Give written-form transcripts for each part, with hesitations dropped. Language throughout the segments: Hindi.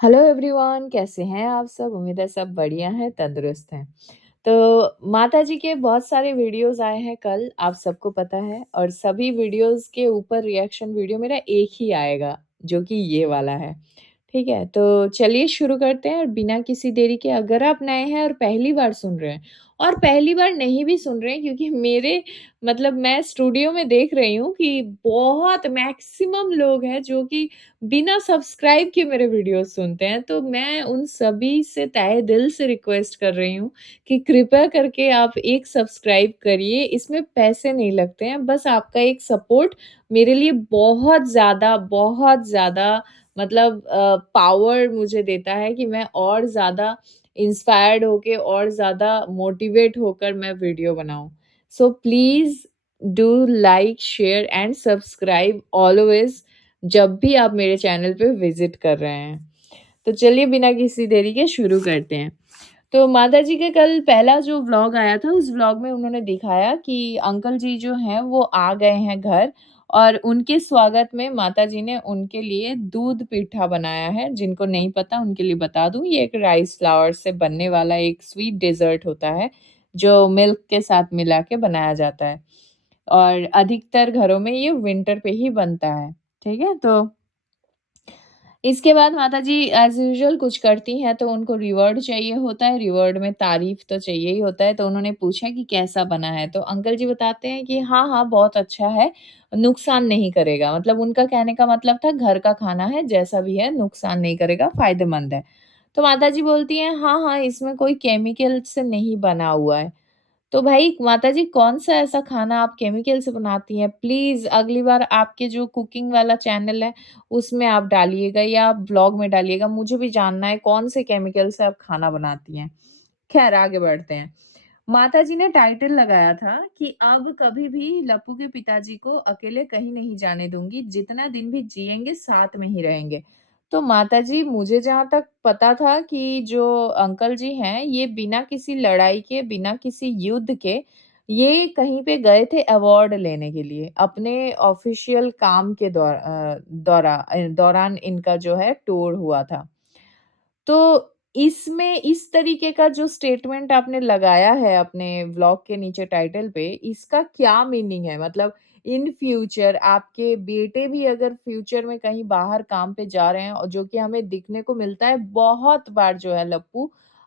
हेलो एवरीवन, कैसे हैं आप सब? उम्मीद है सब बढ़िया हैं, तंदुरुस्त हैं। तो माताजी के बहुत सारे वीडियोज़ आए हैं कल, आप सबको पता है और सभी वीडियोज़ के ऊपर रिएक्शन वीडियो मेरा एक ही आएगा, जो कि ये वाला है। ठीक है? तो चलिए शुरू करते हैं और बिना किसी देरी के अगर आप नए हैं और पहली बार सुन रहे हैं और पहली बार नहीं भी सुन रहे हैं क्योंकि मेरे मतलब मैं स्टूडियो में देख रही हूँ कि बहुत मैक्सिमम लोग हैं जो कि बिना सब्सक्राइब के मेरे वीडियोज़ सुनते हैं, तो मैं उन सभी से तहे दिल से रिक्वेस्ट कर रही हूँ कि कृपया करके आप एक सब्सक्राइब करिए, इसमें पैसे नहीं लगते हैं, बस आपका एक सपोर्ट मेरे लिए बहुत ज़्यादा मतलब पावर मुझे देता है कि मैं और ज़्यादा इंस्पायर्ड होके और ज़्यादा मोटिवेट होकर मैं वीडियो बनाऊँ। So please do like, share and subscribe always जब भी आप मेरे चैनल पे विज़िट कर रहे हैं। तो चलिए बिना किसी देरी के शुरू करते हैं। तो माताजी का कल पहला जो व्लॉग आया था, उस व्लॉग में उन्होंने दिखाया कि अंकल जी जो हैं वो आ गए हैं घर और उनके स्वागत में माताजी ने उनके लिए दूध पीठा बनाया है। जिनको नहीं पता उनके लिए बता दूँ, ये एक राइस फ्लावर से बनने वाला एक स्वीट डेज़र्ट होता है, जो मिल्क के साथ मिला के बनाया जाता है और अधिकतर घरों में ये विंटर पे ही बनता है। ठीक है? तो इसके बाद माताजी एज़ यूजुअल कुछ करती हैं तो उनको रिवॉर्ड चाहिए होता है, रिवॉर्ड में तारीफ़ तो चाहिए ही होता है, तो उन्होंने पूछा कि कैसा बना है? तो अंकल जी बताते हैं कि हाँ, हाँ, बहुत अच्छा है, नुकसान नहीं करेगा। मतलब उनका कहने का मतलब था घर का खाना है, जैसा भी है नुकसान नहीं करेगा, फ़ायदेमंद है। तो माताजी बोलती हैं, "हाँ, हाँ, इसमें कोई केमिकल से नहीं बना हुआ है।" तो भाई माताजी कौन-सा ऐसा खाना आप केमिकल से बनाती हैं? प्लीज़ अगली बार आपके जो कुकिंग वाला चैनल है, उसमें आप डालिएगा या आप व्लॉग में डालिएगा। मुझे भी जानना है कौन से केमिकल से आप खाना बनाती हैं। ख़ैर आगे बढ़ते हैं। माताजी ने टाइटल लगाया था कि अब कभी भी लप्पू के पिताजी को अकेले कहीं नहीं जाने दूँगी, जितना दिन भी जिएँगे साथ में ही रहेंगे। तो माताजी मुझे जहाँ तक पता था कि जो अंकल जी हैं, ये बिना किसी लड़ाई के, बिना किसी युद्ध के, ये कहीं पे गए थे अवार्ड लेने के लिए, अपने ऑफ़िशियल काम के दौरान इनका जो है टूर हुआ था। तो इसमें इस तरीके का जो स्टेटमेंट आपने लगाया है अपने व्लॉग के नीचे टाइटल पे, इसका क्या मीनिंग है? मतलब इन फ्यूचर आपके बेटे भी अगर फ्यूचर में कहीं बाहर काम पे जा रहे हैं और जो कि हमें दिखने को मिलता है बहुत बार जो है लप्पू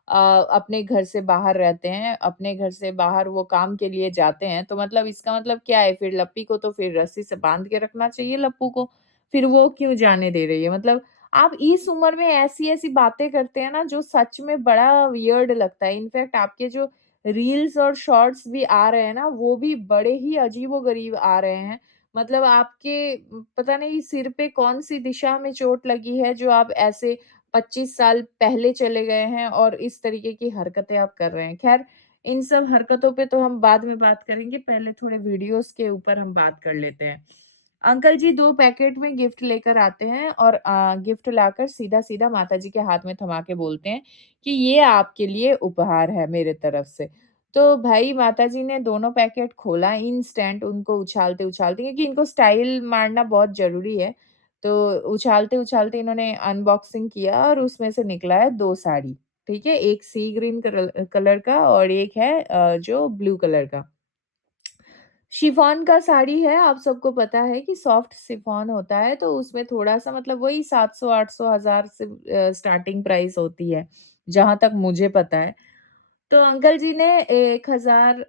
अपने घर से बाहर रहते हैं, अपने घर से बाहर वो काम के लिए जाते हैं, तो मतलब इसका मतलब क्या है? फिर लप्पी को तो फिर रस्सी से बाँध के रखना चाहिए लप्पू को, फिर वो क्यों जाने दे रही है? मतलब आप इस उम्र में ऐसी-ऐसी बातें करते हैं ना जो सच में बड़ा वियर्ड लगता है। इनफैक्ट आपके जो रील्स और शॉर्ट्स भी आ रहे हैं ना, वो भी बड़े ही अजीबो-गरीब आ रहे हैं। मतलब आपके पता नहीं सिर पे कौन-सी दिशा में चोट लगी है जो आप ऐसे 25 साल पहले चले गए हैं और इस तरीके की हरकतें आप कर रहे हैं। ख़ैर इन सब हरकतों पे तो हम बाद में बात करेंगे, पहले थोड़े वीडियोज़ के ऊपर हम बात कर लेते हैं। अंकल जी 2 पैकेट में गिफ्ट लेकर आते हैं और गिफ्ट लाकर सीधा-सीधा माताजी के हाथ में थमा के बोलते हैं कि ये आपके लिए उपहार है मेरे तरफ से। तो भाई माताजी ने दोनों पैकेट खोला इंस्टेंट उनको उछालते-उछालते क्योंकि इनको स्टाइल मारना बहुत ज़रूरी है। तो उछालते-उछालते इन्होंने अनबॉक्सिंग किया और उसमें से निकला है 2 साड़ी, ठीक है? एक सी ग्रीन कलर का और एक है जो ब्लू कलर का। शिफॉन का साड़ी है, आप सबको पता है कि सॉफ्ट शिफॉन होता है, तो उसमें थोड़ा-सा मतलब वही 700, 800, 1000 से स्टार्टिंग प्राइस होती है, जहाँ तक मुझे पता है। तो अंकल जी ने 1000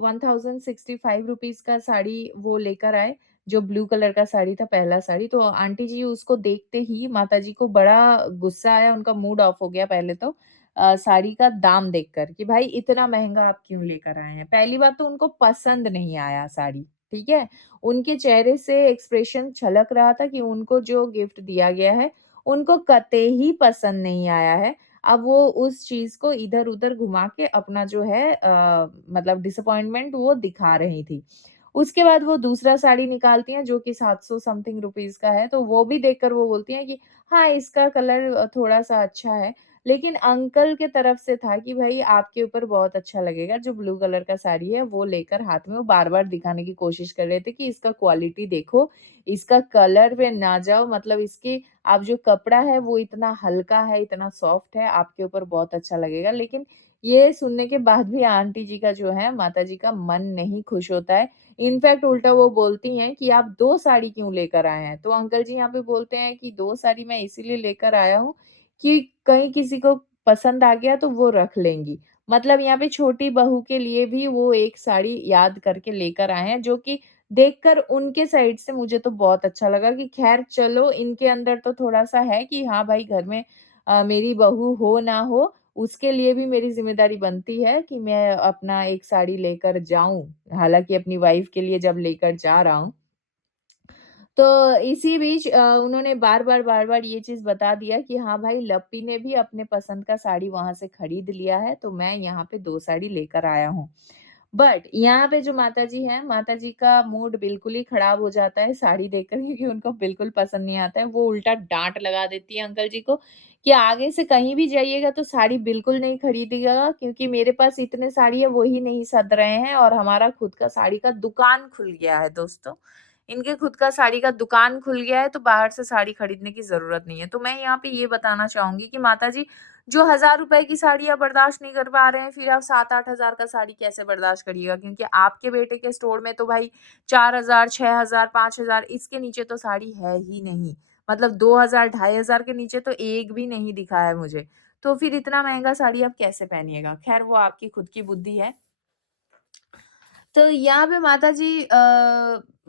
₹1065 का साड़ी वो लेकर आए, जो ब्लू कलर का साड़ी था, पहला साड़ी। तो आंटी जी उसको देखते ही माताजी को बड़ा गुस्सा आया, उनका मूड ऑफ हो गया पहले तो साड़ी का दाम देखकर कि भाई इतना महँगा आप क्यों लेकर आए हैं? पहली बात तो उनको पसंद नहीं आया साड़ी, ठीक है? उनके चेहरे से एक्सप्रेशन झलक रहा था कि उनको जो गिफ्ट दिया गया है, उनको कतई पसंद नहीं आया है। अब वो उस चीज़ को इधर-उधर घुमा के अपना जो है मतलब डिसअपॉइंटमेंट वो दिखा रही थी। उसके बाद वो दूसरा साड़ी निकालती हैं जो कि 700 समथिंग रुपीज़ का है, तो वो भी देखकर वो बोलती हैं कि हाँ, इसका कलर थोड़ा-सा अच्छा है। लेकिन अंकल के तरफ से था कि भाई आपके ऊपर बहुत अच्छा लगेगा, जो ब्लू कलर का साड़ी है वो लेकर हाथ में वो बार-बार दिखाने की कोशिश कर रहे थे कि इसका क्वालिटी देखो, इसका कलर पे ना जाओ, मतलब इसकी आप जो कपड़ा है वो इतना हल्का है, इतना सॉफ्ट है, आपके ऊपर बहुत अच्छा लगेगा। लेकिन ये सुनने के बाद भी आंटी जी का जो है, माताजी का मन नहीं खुश होता है। इनफैक्ट उल्टा वो बोलती हैं कि आप 2 साड़ी क्यों लेकर आए हैं? तो अंकल जी यहाँ पे बोलते हैं कि 2 साड़ी मैं इसीलिए लेकर आया हूँ कि कहीं किसी को पसंद आ गया तो वो रख लेंगी। मतलब यहाँ पे छोटी बहू के लिए भी वो एक साड़ी याद करके लेकर आए हैं, जो कि देखकर उनके साइड से मुझे तो बहुत अच्छा लगा कि ख़ैर चलो इनके अंदर तो थोड़ा-सा है कि हाँ भाई घर में मेरी बहू हो ना हो, उसके लिए भी मेरी ज़िम्मेदारी बनती है कि मैं अपना एक साड़ी लेकर जाऊँ। हालाँकि अपनी वाइफ़ के लिए जब लेकर जा रहा हूँ। तो इसी बीच उन्होंने बार-बार ये चीज़ बता दिया कि हाँ भाई, लप्पी ने भी अपने पसंद का साड़ी वहाँ से खरीद लिया है, तो मैं यहाँ पे 2 साड़ी लेकर आया हूँ। बट यहाँ पे जो माताजी हैं, माताजी का मूड बिल्कुल ही खराब हो जाता है साड़ी देखकर, क्योंकि उनको बिल्कुल पसंद नहीं आता है। वो उल्टा डाँट लगा देती है अंकल जी को कि आगे से कहीं भी जाइएगा तो साड़ी बिल्कुल नहीं खरीदिएगा, क्योंकि मेरे पास इतने साड़ी है वो ही नहीं सध रहे हैं और हमारा खुद का साड़ी का दुकान खुल गया है दोस्तों। इनके खुद का साड़ी का दुकान खुल गया है, तो बाहर से साड़ी खरीदने की ज़रूरत नहीं है। तो मैं यहाँ पे ये बताना चाहूँगी कि माताजी, जो ₹1000 की साड़ी आप बर्दाश्त नहीं कर पा रहे हैं, फिर आप 7-8 हज़ार का साड़ी कैसे बर्दाश्त करिएगा? क्योंकि आपके बेटे के स्टोर में तो भाई 4000, 6000, 5000 इसके नीचे तो साड़ी है ही नहीं। मतलब 2000, 2500 के नीचे तो एक भी नहीं दिखा है मुझे। तो फिर इतना महँगा साड़ी आप कैसे पहनिएगा? ख़ैर वो आपकी खुद की बुद्धि है। तो यहाँ पे माताजी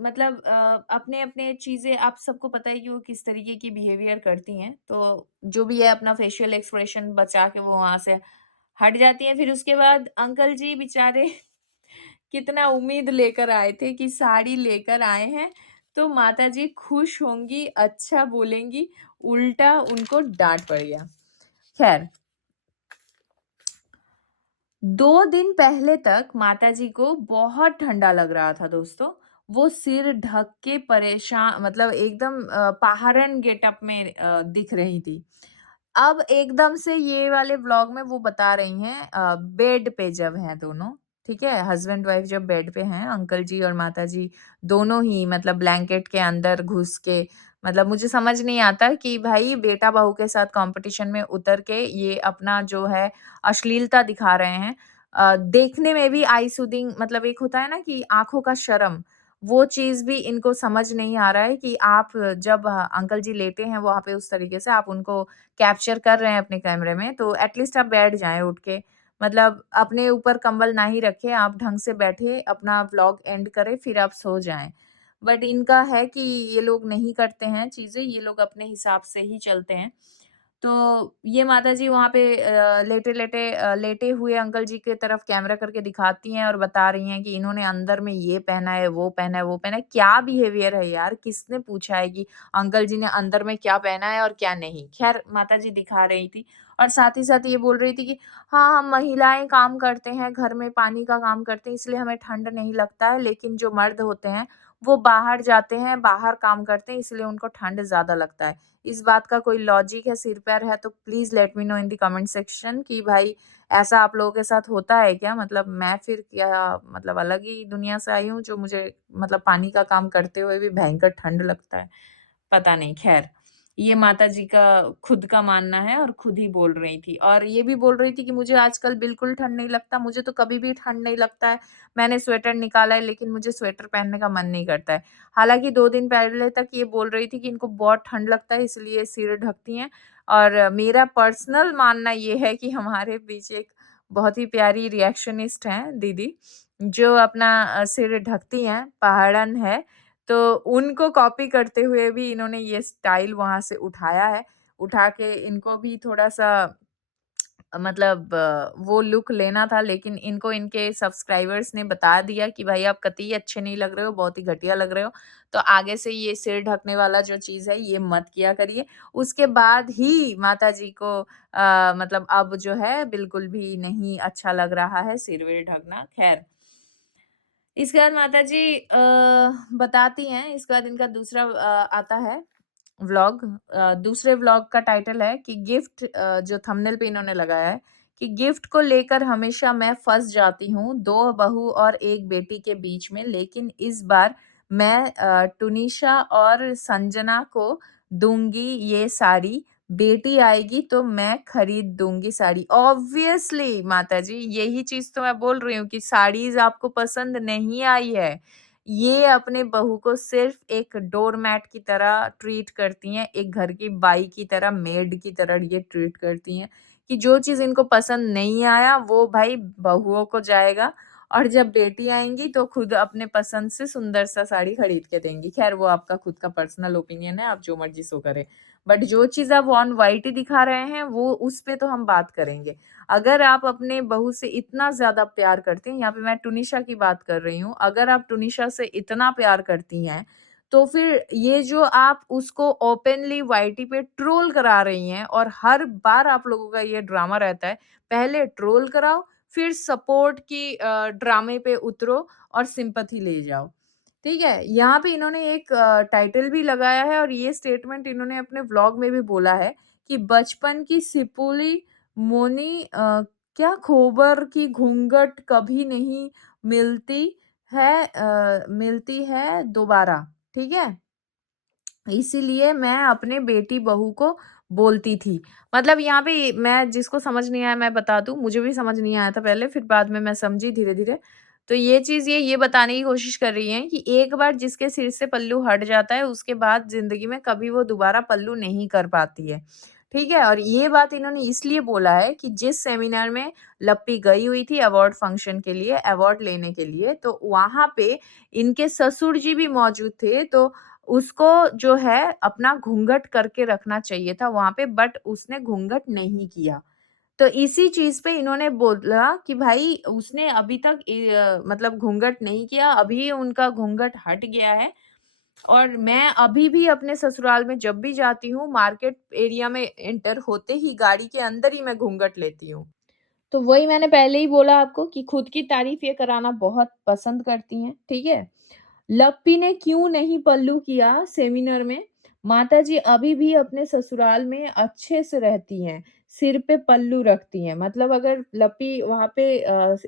मतलब अपने-अपने चीज़ें आप सबको पता है कि वो किस तरीके की बिहेवियर करती हैं। तो जो भी है अपना फेशियल एक्सप्रेशन बचा के वो वहाँ से हट जाती हैं। फिर उसके बाद अंकल जी बेचारे कितना उम्मीद लेकर आए थे कि साड़ी लेकर आए हैं, तो माताजी खुश होंगी, अच्छा बोलेंगी, उल्टा उनको डाँट पड़ गया। ख़ैर 2 दिन पहले तक माताजी को बहुत ठंडा लग रहा था दोस्तों। वो सिर ढक के मतलब एकदम पहाड़न गेटअप में दिख रही थी। अब एकदम से ये वाले व्लॉग में वो बता रही हैं बेड पे जब हैं दोनों, ठीक है? हस्बैंड वाइफ जब बेड पे हैं, अंकल जी और माताजी दोनों ही मतलब ब्लैंकेट के अंदर घुस के, मतलब मुझे समझ नहीं आता कि भाई बेटा-बहू के साथ कॉम्पिटिशन में उतर के ये अपना जो है अश्लीलता दिखा रहे हैं। देखने में भी आई सूदिंग, मतलब एक होता है ना कि आँखों का शर्म, वो चीज़ भी इनको समझ नहीं आ रहा है कि आप जब अंकल जी लेटे हैं वहाँ पे उस तरीके से आप उनको कैप्चर कर रहे हैं अपने कैमरे में, तो एटलीस्ट आप बैठ जाएँ उठ के। मतलब अपने ऊपर कंबल ना ही रखें, आप ढंग से बैठे अपना व्लॉग एंड करें, फिर आप सो जाएँ। बट इनका है कि ये लोग नहीं करते हैं चीज़ें, ये लोग अपने हिसाब से ही चलते हैं। तो ये माताजी वहाँ पे लेटे हुए अंकल जी की तरफ कैमरा करके दिखाती हैं और बता रही हैं कि इन्होंने अंदर में ये पहना है, वो पहना है, वो पहना है। क्या बिहेवियर है यार? किसने पूछा है कि अंकल जी ने अंदर में क्या पहना है और क्या नहीं? ख़ैर माताजी दिखा रही थी और साथ ही साथ ये बोल रही थी कि हाँ, हम महिलाएँ काम करते हैं, घर में पानी का काम करते हैं, इसलिए हमें ठंड नहीं लगता है, लेकिन जो मर्द होते हैं, वो बाहर जाते हैं, बाहर काम करते हैं, इसलिए उनको ठंड ज़्यादा लगता है। इस बात का कोई लॉजिक है, सिर-पैर है तो please let me know in the comment section कि भाई ऐसा आप लोगों के साथ होता है क्या? मतलब मैं फिर क्या मतलब अलग ही दुनिया से आई हूँ जो मुझे मतलब पानी का काम करते हुए भी भयंकर ठंड लगता है। पता नहीं, ख़ैर। ये माताजी का खुद का मानना है और खुद ही बोल रही थी और ये भी बोल रही थी कि मुझे आजकल बिल्कुल ठंड नहीं लगता, मुझे तो कभी भी ठंड नहीं लगता है। मैंने स्वेटर निकाला है लेकिन मुझे स्वेटर पहनने का मन नहीं करता है। हालाँकि 2 दिन पहले तक ये बोल रही थी कि इनको बहुत ठंड लगता है इसलिए सिर ढकती हैं और मेरा पर्सनल मानना ये है कि हमारे बीच एक बहुत ही प्यारी रिएक्शनिस्ट हैं दीदी, जो अपना सिर ढकती हैं, पहाड़न है। तो उनको कॉपी करते हुए भी इन्होंने ये स्टाइल वहाँ से उठाया है। उठा के इनको भी थोड़ा-सा मतलब वो लुक लेना था, लेकिन इनको इनके सब्सक्राइबर्स ने बता दिया कि भाई आप कतई अच्छे नहीं लग रहे हो, बहुत ही घटिया लग रहे हो। तो आगे से ये सिर ढकने वाला जो चीज़ है ये मत किया करिए। उसके बाद ही माताजी को मतलब अब जो है बिल्कुल भी नहीं अच्छा लग रहा है सिर-विर ढकना। ख़ैर इसके बाद माताजी बताती हैं, इसके बाद इनका दूसरा आता है व्लॉग। दूसरे व्लॉग का टाइटल है कि गिफ्ट, जो थंबनेल पे इन्होंने लगाया है कि गिफ्ट को लेकर हमेशा मैं फँस जाती हूँ 2 बहू और 1 बेटी के बीच में, लेकिन इस बार मैं टुनिशा और संजना को दूँगी ये साड़ी, बेटी आएगी तो मैं खरीद दूँगी साड़ी। ऑब्वियसली माताजी, यही चीज़ तो मैं बोल रही हूँ कि साड़ीज़ आपको पसंद नहीं आई है। ये अपने बहू को सिर्फ़ एक डोरमैट की तरह ट्रीट करती हैं, एक घर की बाई की तरह, मेड की तरह ये ट्रीट करती हैं कि जो चीज़ इनको पसंद नहीं आया वो भाई बहुओं को जाएगा, और जब बेटी आएँगी तो खुद अपने पसंद से सुंदर-सा साड़ी खरीद के देंगी। ख़ैर वो आपका खुद का पर्सनल ओपिनियन है, आप जो मर्ज़ी सो करें। बट जो चीज़ आप ऑन व्हाइट ही दिखा रहे हैं वो उस पे तो हम बात करेंगे। अगर आप अपने बहू से इतना ज़्यादा प्यार करती हैं, यहाँ पे मैं टुनिशा की बात कर रही हूँ, अगर आप टुनिशा से इतना प्यार करती हैं, तो फिर ये जो आप उसको ओपनली वाईटी पे ट्रोल करा रही हैं, और हर बार आप लोगों का ये ड्रामा रहता है, पहले ट्रोल कराओ, फिर सपोर्ट की ड्रामे पे उतरो और सिंपैथी ले जाओ। ठीक है? यहाँ पे इन्होंने एक टाइटल भी लगाया है, और ये स्टेटमेंट इन्होंने अपने व्लॉग में भी बोला है कि बचपन की सिपुली मोनी, क्या खोबर की घूंघट कभी नहीं मिलती मिलती है दोबारा, ठीक है? इसीलिए मैं अपने बेटी बहू को बोलती थी। मतलब यहाँ पे मैं, जिसको समझ नहीं आया मैं बता दूँ, मुझे भी समझ नहीं आया था पहले, फिर बाद में मैं समझी धीरे-धीरे। तो ये चीज़ ये बताने की कोशिश कर रही हैं कि एक बार जिसके सिर से पल्लू हट जाता है, उसके बाद ज़िंदगी में कभी वो दोबारा पल्लू नहीं कर पाती है। ठीक है? और ये बात इन्होंने इसलिए बोला है कि जिस सेमिनार में लप्पी गई हुई थी अवार्ड फंक्शन के लिए, अवार्ड लेने के लिए, तो वहाँ पे इनके ससुर जी भी मौजूद थे, तो उसको जो है अपना घूँघट करके रखना चाहिए था वहाँ पे, बट उसने घूँघट नहीं किया। तो इसी चीज़ पे इन्होंने बोला कि भाई उसने अभी तक मतलब घूँघट नहीं किया, अभी उनका घूँघट हट गया है, और मैं अभी भी अपने ससुराल में जब भी जाती हूँ, मार्केट एरिया में एंटर होते ही गाड़ी के अंदर ही मैं घूँघट लेती हूँ। तो वही मैंने पहले ही बोला आपको कि खुद की तारीफ़ ये कराना बहुत पसंद करती हैं, ठीक है? लप्पी ने क्यों नहीं पल्लू किया सेमिनार में? माताजी अभी भी अपने ससुराल में अच्छे से रहती हैं, सिर पे पल्लू रखती हैं। मतलब अगर लप्पी वहाँ पे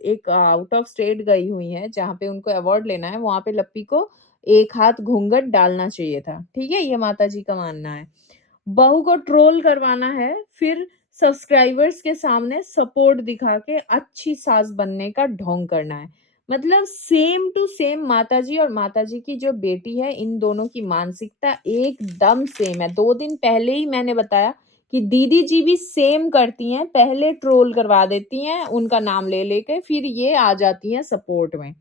एक आउट ऑफ स्टेट गई हुई हैं, जहाँ पे उनको अवार्ड लेना है, वहाँ पे लप्पी को एक हाथ घूँघट डालना चाहिए था, ठीक है? ये माताजी का मानना है। बहू को ट्रोल करवाना है, फिर सब्सक्राइबर्स के सामने सपोर्ट दिखा के अच्छी सास बनने का ढोंग करना है। मतलब सेम टू सेम माताजी और माताजी की जो बेटी है, इन दोनों की मानसिकता एकदम सेम है। 2 दिन पहले ही मैंने बताया कि दीदी जी भी सेम करती हैं, पहले ट्रोल करवा देती हैं उनका नाम ले लेके, फिर ये आ जाती हैं सपोर्ट में,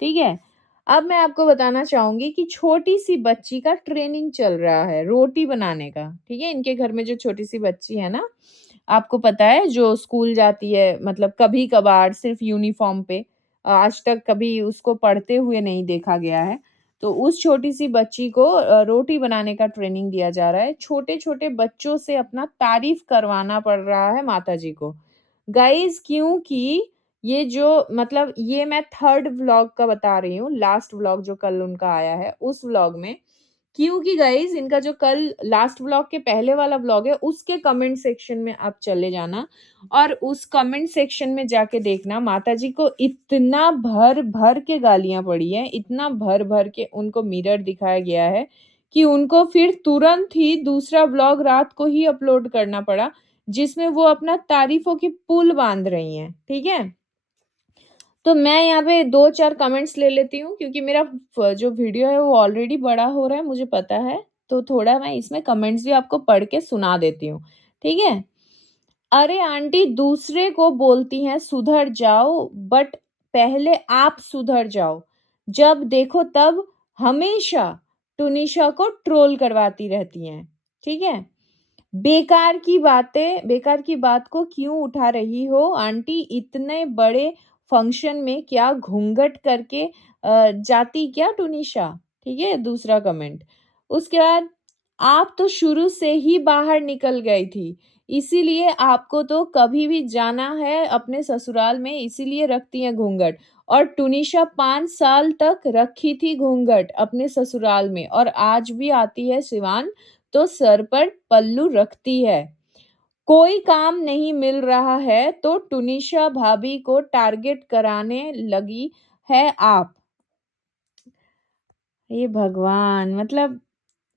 ठीक है? अब मैं आपको बताना चाहूँगी कि छोटी-सी बच्ची का ट्रेनिंग चल रहा है रोटी बनाने का, ठीक है? इनके घर में जो छोटी-सी बच्ची है ना, आपको पता है जो स्कूल जाती है, मतलब कभी-कभार सिर्फ़ यूनिफ़ॉर्म पे, आज तक कभी उसको पढ़ते हुए नहीं देखा गया है। तो उस छोटी-सी बच्ची को रोटी बनाने का ट्रेनिंग दिया जा रहा है। छोटे-छोटे बच्चों से अपना तारीफ़ करवाना पड़ रहा है माताजी को। गाइज़, क्योंकि ये जो, मतलब ये मैं 3rd व्लॉग का बता रही हूँ, लास्ट व्लॉग जो कल उनका आया है, उस व्लॉग में, क्योंकि गाइज़ इनका जो कल लास्ट व्लॉग के पहले वाला व्लॉग है, उसके कमेंट सेक्शन में आप चले जाना, और उस कमेंट सेक्शन में जाके देखना, माताजी को इतना भर-भर के गालियाँ पड़ी हैं, इतना भर-भर के उनको मिरर दिखाया गया है कि उनको फिर तुरंत ही दूसरा व्लॉग रात को ही अपलोड करना पड़ा, जिसमें वो अपना तारीफ़ों की पुल बाँध रही हैं, ठीक है? तो मैं यहाँ पे 2-4 कमेंट्स ले लेती हूँ, क्योंकि मेरा जो वीडियो है वो ऑलरेडी बड़ा हो रहा है, मुझे पता है। तो थोड़ा मैं इसमें कमेंट्स भी आपको पढ़ के सुना देती हूँ, ठीक है? अरे आंटी, दूसरे को बोलती हैं सुधर जाओ, बट पहले आप सुधर जाओ। जब देखो तब हमेशा टुनिशा को ट्रोल करवाती रहती हैं, ठीक है? बेकार की बात को क्यों उठा रही हो आंटी? इतने बड़े फंक्शन में क्या घूंघट करके जाती क्या टुनिशा? ठीक है, दूसरा कमेंट। उसके बाद, आप तो शुरू से ही बाहर निकल गई थी, इसीलिए आपको तो कभी भी जाना है अपने ससुराल में, इसीलिए रखती हैं घूंघट। और टुनिशा 5 साल तक रखी थी घूंघट अपने ससुराल में, और आज भी आती है सिवान तो सर पर पल्लू रखती है। कोई काम नहीं मिल रहा है तो टुनिशा भाभी को टारगेट कराने लगी है आप। हे भगवान! मतलब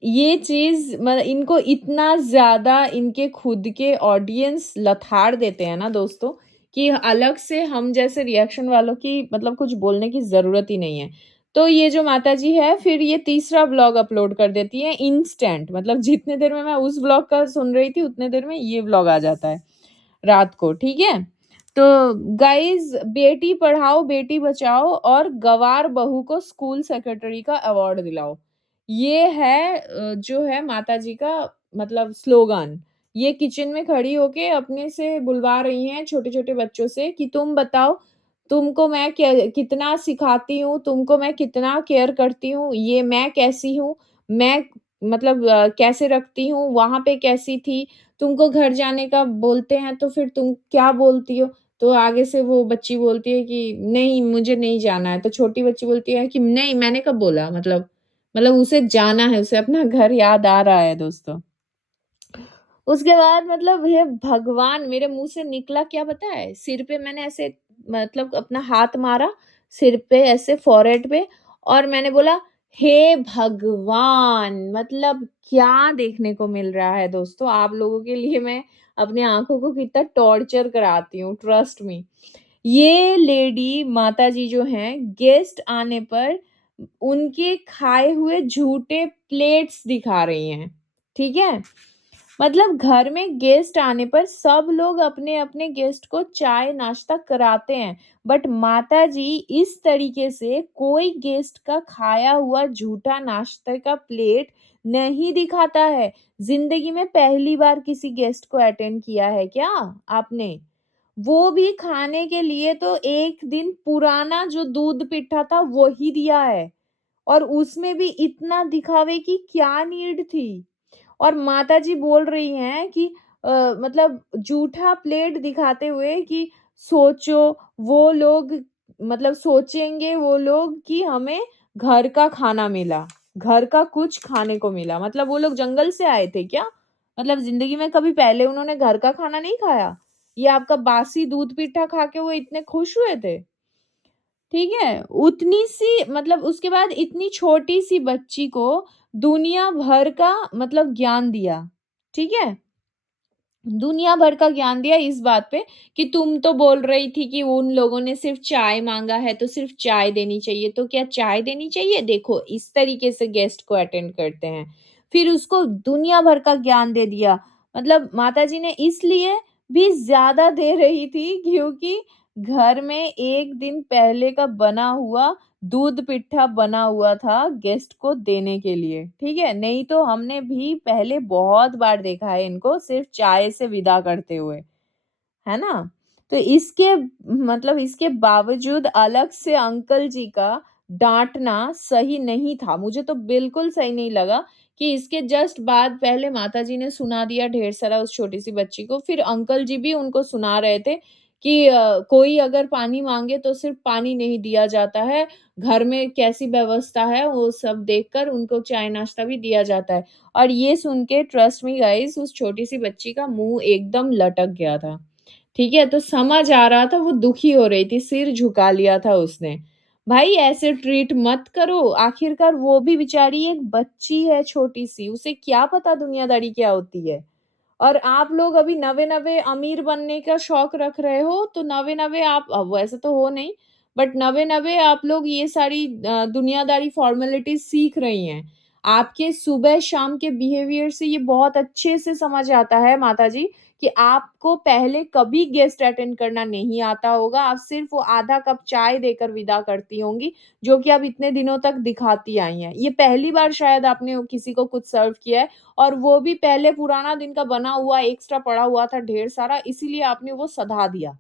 ये चीज़ इनको इतना ज़्यादा इनके खुद के ऑडियंस लथाड़ देते हैं ना दोस्तों, कि अलग से हम जैसे रिएक्शन वालों की मतलब कुछ बोलने की ज़रूरत ही नहीं है। तो ये जो माताजी है फिर ये तीसरा व्लॉग अपलोड कर देती हैं इंस्टेंट, मतलब जितने देर में मैं उस व्लॉग का सुन रही थी उतने देर में ये व्लॉग आ जाता है, रात को, ठीक है? तो गाइज़, बेटी पढ़ाओ, बेटी बचाओ और गँवार बहू को स्कूल सेक्रेटरी का अवार्ड दिलाओ। ये है जो है माताजी का मतलब स्लोगन। ये किचन में खड़ी होके अपने से बुलवा रही हैं छोटे-छोटे बच्चों से कि तुम बताओ, तुमको मैं कितना सिखाती हूँ, तुमको मैं कितना केयर करती हूँ, ये मैं कैसी हूँ, मैं मतलब कैसे रखती हूँ, वहाँ पे कैसी थी, तुमको घर जाने का बोलते हैं तो फिर तुम क्या बोलती हो? तो आगे से वो बच्ची बोलती है कि नहीं मुझे नहीं जाना है, तो छोटी बच्ची बोलती है कि नहीं मैंने कब बोला मतलब उसे जाना है, उसे अपना घर याद आ रहा है दोस्तों। उसके बाद मतलब हे भगवान! मेरे मुँह से निकला क्या पता है? सिर पे मैंने ऐसे मतलब अपना हाथ मारा, सिर पे ऐसे फ़ोरहेड पे और मैंने बोला, हे भगवान! मतलब क्या देखने को मिल रहा है दोस्तों, आप लोगों के लिए मैं अपनी आँखों को कितना टॉर्चर कराती हूँ, ट्रस्ट मी। ये लेडी माताजी जो हैं, गेस्ट आने पर उनके खाए हुए झूठे प्लेट्स दिखा रही हैं, ठीक है? मतलब घर में गेस्ट आने पर सब लोग अपने-अपने गेस्ट को चाय-नाश्ता कराते हैं, बट माताजी इस तरीके से कोई गेस्ट का खाया हुआ झूठा नाश्ते का प्लेट नहीं दिखाता है। ज़िंदगी में पहली बार किसी गेस्ट को अटेंड किया है क्या आपने? वो भी खाने के लिए तो 1 दिन पुराना जो दूध पिट्ठा था वही दिया है और उसमें भी इतना दिखावे की क्या नीड थी? और माताजी बोल रही हैं कि मतलब झूठा प्लेट दिखाते हुए कि सोचो वो लोग मतलब सोचेंगे वो लोग कि हमें घर का खाना मिला, घर का कुछ खाने को मिला। मतलब वो लोग जंगल से आए थे क्या? मतलब ज़िंदगी में कभी पहले उन्होंने घर का खाना नहीं खाया? ये आपका बासी दूध पिट्ठा खा के वो इतने खुश हुए थे? ठीक है? उतनी सी मतलब उसके बाद इतनी छोटी-सी बच्ची को दुनिया भर का मतलब ज्ञान दिया, ठीक है? दुनिया भर का ज्ञान दिया इस बात पे कि तुम तो बोल रही थी कि उन लोगों ने सिर्फ़ चाय माँगा है, तो सिर्फ़ चाय देनी चाहिए, तो क्या चाय देनी चाहिए? देखो, इस तरीके से गेस्ट को अटेंड करते हैं। फिर उसको दुनिया भर का ज्ञान दे दिया। मतलब माताजी ने इसलिए भी ज़्यादा दे रही थी क्योंकि घर में 1 दिन पहले का बना हुआ दूध पिट्ठा बना हुआ था गेस्ट को देने के लिए, ठीक है? नहीं तो हमने भी पहले बहुत बार देखा है इनको सिर्फ़ चाय से विदा करते हुए, है ना? तो इसके मतलब इसके बावजूद अलग से अंकल जी का डाँटना सही नहीं था। मुझे तो बिल्कुल सही नहीं लगा कि इसके जस्ट बाद पहले माताजी ने सुना दिया ढेर सारा उस छोटी-सी बच्ची को, फिर अंकल जी भी उनको सुना रहे थे कि कोई अगर पानी माँगे तो सिर्फ़ पानी नहीं दिया जाता है, घर में कैसी व्यवस्था है वो सब देखकर उनको चाय-नाश्ता भी दिया जाता है। और ये सुन के ट्रस्ट मी गाइज़ उस छोटी-सी बच्ची का मुँह एकदम लटक गया था। ठीक है? तो समझ आ रहा था वो दुखी हो रही थी, सिर झुका लिया था उसने। भाई ऐसे ट्रीट मत करो, आखिरकार वो भी बेचारी एक बच्ची है छोटी-सी, उसे क्या पता दुनियादारी क्या होती है। और आप लोग अभी नवे-नवे अमीर बनने का शौक रख रहे हो, तो नवे-नवे आप वैसे तो हो नहीं, बट नवे-नवे आप लोग ये सारी दुनियादारी फ़ॉर्मेलिटीज़ सीख रही हैं। आपके सुबह-शाम के बिहेवियर से ये बहुत अच्छे से समझ आता है माताजी कि आपको पहले कभी गेस्ट अटेंड करना नहीं आता होगा, आप सिर्फ़ वो आधा कप चाय देकर विदा करती होंगी, जो कि आप इतने दिनों तक दिखाती आई हैं। ये पहली बार शायद आपने किसी को कुछ सर्व किया है और वो भी पहले पुराना दिन का बना हुआ एक्स्ट्रा पड़ा हुआ था ढेर सारा, इसीलिए आपने वो सधा दिया,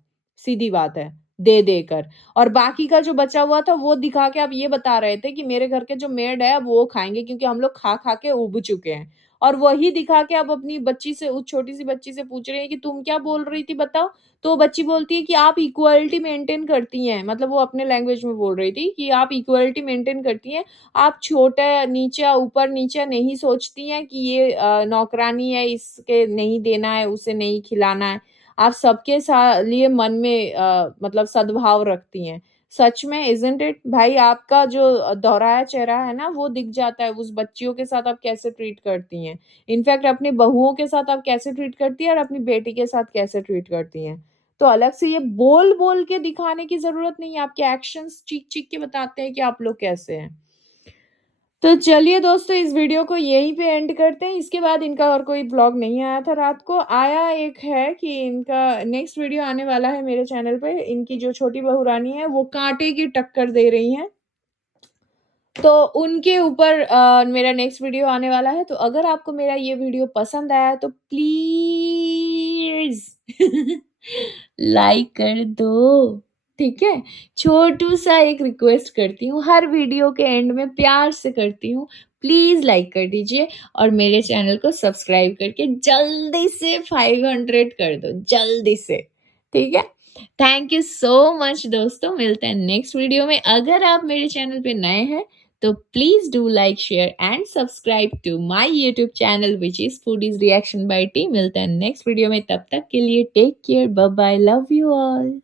सीधी बात है, दे कर। और बाकी का जो बचा हुआ था वो दिखा के आप ये बता रहे थे कि मेरे घर के जो मेड है अब वो खाएँगे क्योंकि हम लोग खा-खा के ऊब चुके हैं। और वही दिखा के आप अपनी बच्ची से, उस छोटी-सी बच्ची से पूछ रहे हैं कि तुम क्या बोल रही थी बताओ? तो वो बच्ची बोलती है कि आप इक्वालिटी मेंटेन करती हैं, मतलब वो अपने लैंग्वेज में बोल रही थी कि आप इक्वालिटी मेंटेन करती हैं, आप छोटा-नीचा, ऊपर-नीचा नहीं सोचती हैं कि ये नौकरानी है, इसके नहीं देना है, उसे नहीं खिलाना है। आप सबके लिए मन में मतलब सद्भाव रखती हैं। सच में इज़न्ट इट? भाई आपका जो दोहराया चेहरा है ना, वो दिख जाता है, उस बच्चियों के साथ आप कैसे ट्रीट करती हैं। इनफैक्ट अपनी बहुओं के साथ आप कैसे ट्रीट करती हैं और अपनी बेटी के साथ कैसे ट्रीट करती हैं। तो अलग से ये बोल-बोल के दिखाने की ज़रूरत नहीं है, आपके एक्शन्स चीख-चीख के बताते हैं कि आप लोग कैसे हैं। तो चलिए दोस्तों, इस वीडियो को यहीं पे एंड करते हैं, इसके बाद इनका और कोई व्लॉग नहीं आया था रात को। आया एक है कि इनका नेक्स्ट वीडियो आने वाला है मेरे चैनल पे, इनकी जो छोटी बहू रानी है, वो काँटे की टक्कर दे रही हैं। तो उनके ऊपर मेरा नेक्स्ट वीडियो आने वाला है, तो अगर आपको मेरा ये वीडियो पसंद आया है तो प्लीज़ लाइक कर दो, ठीक है? छोटू-सा एक रिक्वेस्ट करती हूँ, हर वीडियो के एंड में प्यार से करती हूँ, प्लीज़ लाइक कर दीजिए और मेरे चैनल को सब्सक्राइब करके जल्दी से 500 कर दो, जल्दी से, ठीक है? थैंक यू सो मच दोस्तों, मिलते हैं नेक्स्ट वीडियो में। अगर आप मेरे चैनल पे नए हैं तो please do like, share and subscribe to my YouTube channel which is Foodies Reaction by T। मिलते हैं नेक्स्ट वीडियो में, तब तक के लिए take care, bye bye, love you all.